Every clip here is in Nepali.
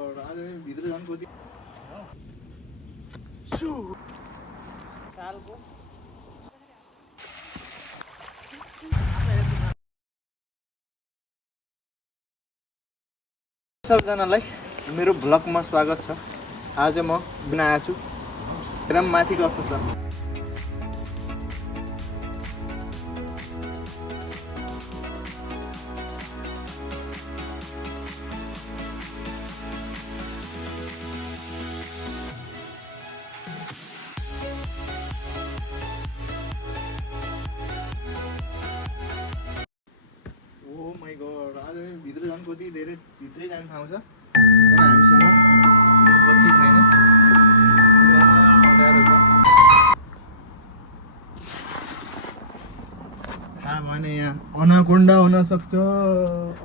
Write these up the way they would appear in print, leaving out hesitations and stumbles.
आज हामी भित्र जानु कति सालको सबजनालाई मेरो भ्लगमा स्वागत छ। आज म बिना आएको छु र माथि कस्तो छ। ओ माई गॉड, आज हामी भित्र जानु कति धेरै भित्रै जानु ठाउँ छ तर हामीसँग बत्ती छैन। अँध्यारो छ। थाहा भएन यहाँ अनाकोन्डा हुन सक्छ।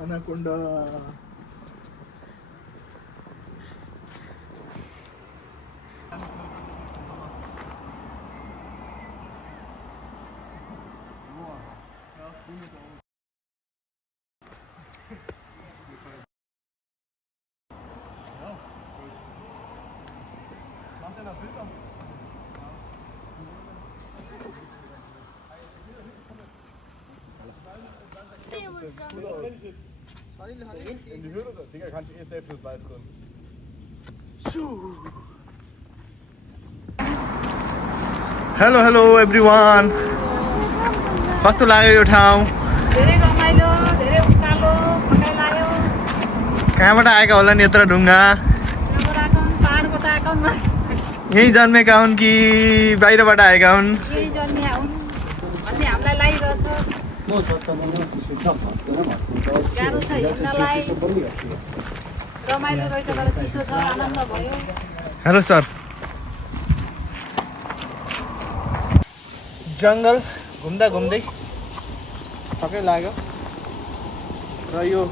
अनाकोन्डा In die Höhle, Digga, kann ich safe fürs Wald drin. Hello hello everyone, कस्तो लाग्यो यो ठाउँ? धेरै रमाइलो, धेरै उकालो, थकाइ लाग्यो। कहाँबाट आएका होला नि यत्र ढुङ्गा? यहाँबाट आएको हुन्, पाहाडबाट आएको हुन्, यहीँ जन्मेका हुन् कि बाहिरबाट आएका हुन्? यही जन्मिया हुन् भन्ने हामीलाई लागिरहेछ। गाह्रो छ हिँड्नलाई, रमाइलो रहेछ तर चिसो छ, आनन्द भयो। Hello sir. जङ्गल घुम्दा घुम्दै थकै लाग्यो र यो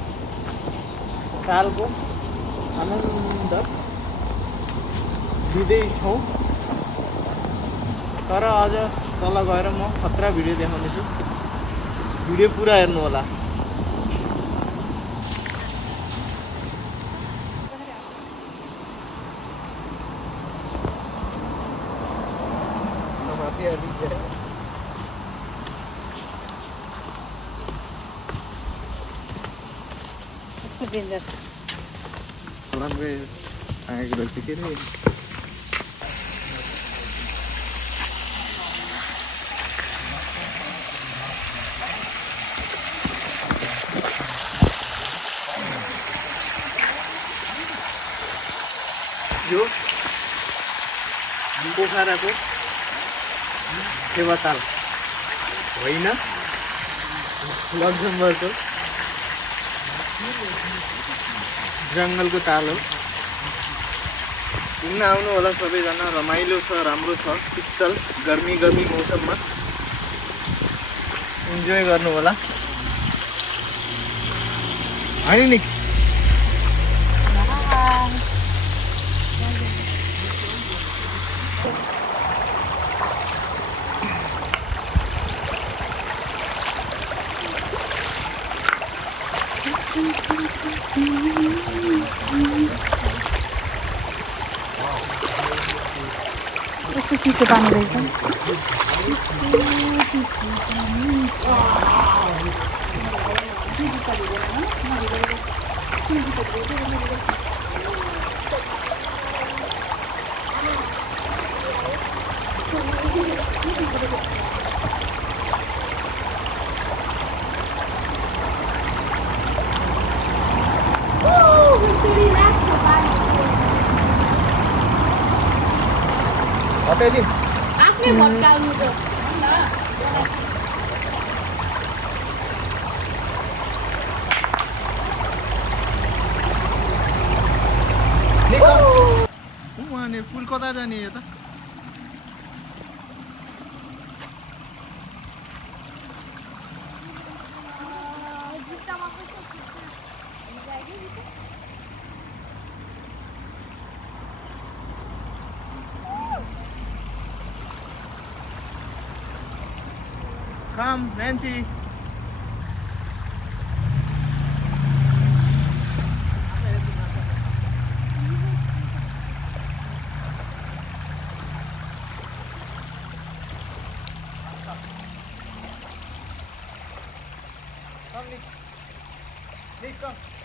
सालको आनन्द लिँदैछौँ। तर अझ तल गएर म खतरा भिडियो देखाउनेछु। भिडियो पुरा हेर्नु होला। कस्तो डेन्जर छ। राम्रै आएको रहेछ के अरे। यो पोखराको फेवाताल होइन, लक्जमबर्गको जङ्गलको ताल हो। घुम्न आउनु होला सबैजना, रमाइलो छ, राम्रो छ, शीतल गर्मी मौसममा इन्जोय गर्नु होला होइन नि? कस्तो चिसो पानी रहेछ। आफ्नै भट्काउनु त उहाँले पुल कता जाने यो त? Come, Nancy. Come, Nick. Nick, come.